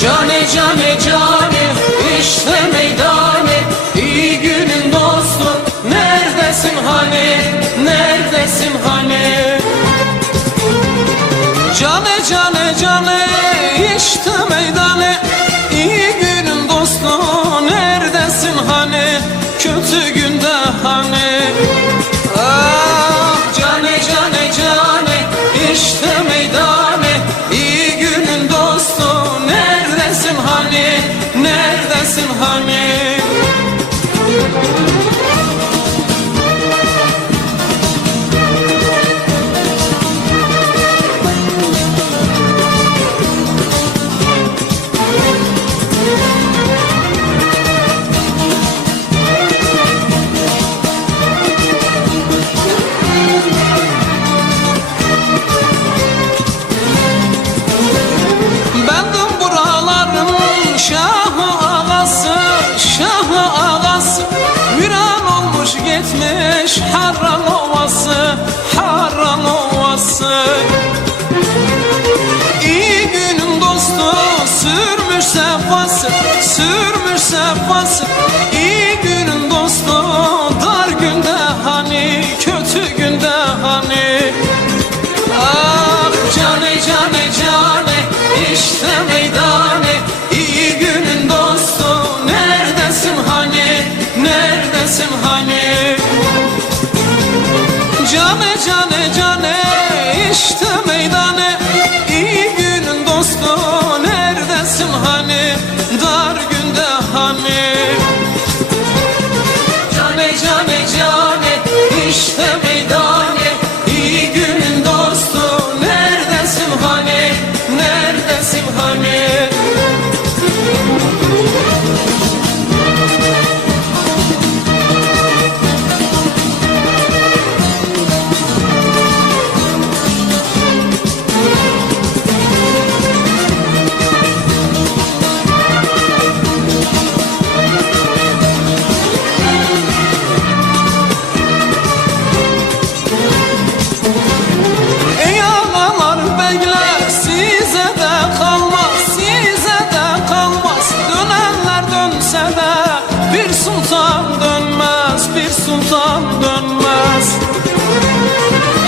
Cane cane cane işte meydane, iyi günün dostu neredesin hani, neredesin hani? Cane cane cane işte meydane, iyi günün dostu neredesin hani, kötü günde hani? Ah cane cane cane işte meydane, iyi günün dostu neredesin hani, neredesin hani? Gitmiş Harran Ovası, Harran Ovası. İyi günün dostu sürmüş sefası, sürmüş sefası. İyi günün dostu dar günde hani, kötü günde hani? Ah cane cane cane işte meydane, iyi günün dostu neredesin hani, neredesin hani? Cane cane cane işte meydane, iyi günün dostu neredesin hani, dar günde hani? Cane cane cane işte meydane, iyi günün dostu neredesin hani, neredesin hani? Bir sultan dönmez, bir sultan dönmez.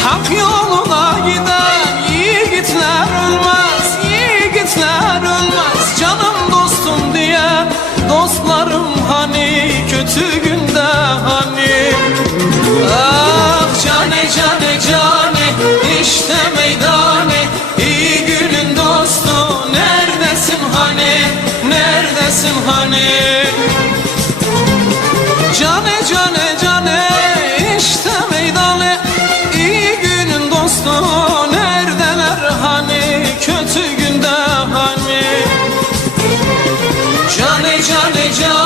Hak yoluna giden yiğitler ölmez, yiğitler ölmez. Canım dostum diyen dostlarım hani, kötü günde hani? Ah cane cane cane işte meydane, iyi günün dostu neredesin hani, neredesin hani? Cane cane cane işte meydane, iyi günün dostu neredeler hani, kötü günde hani? Cane cane cane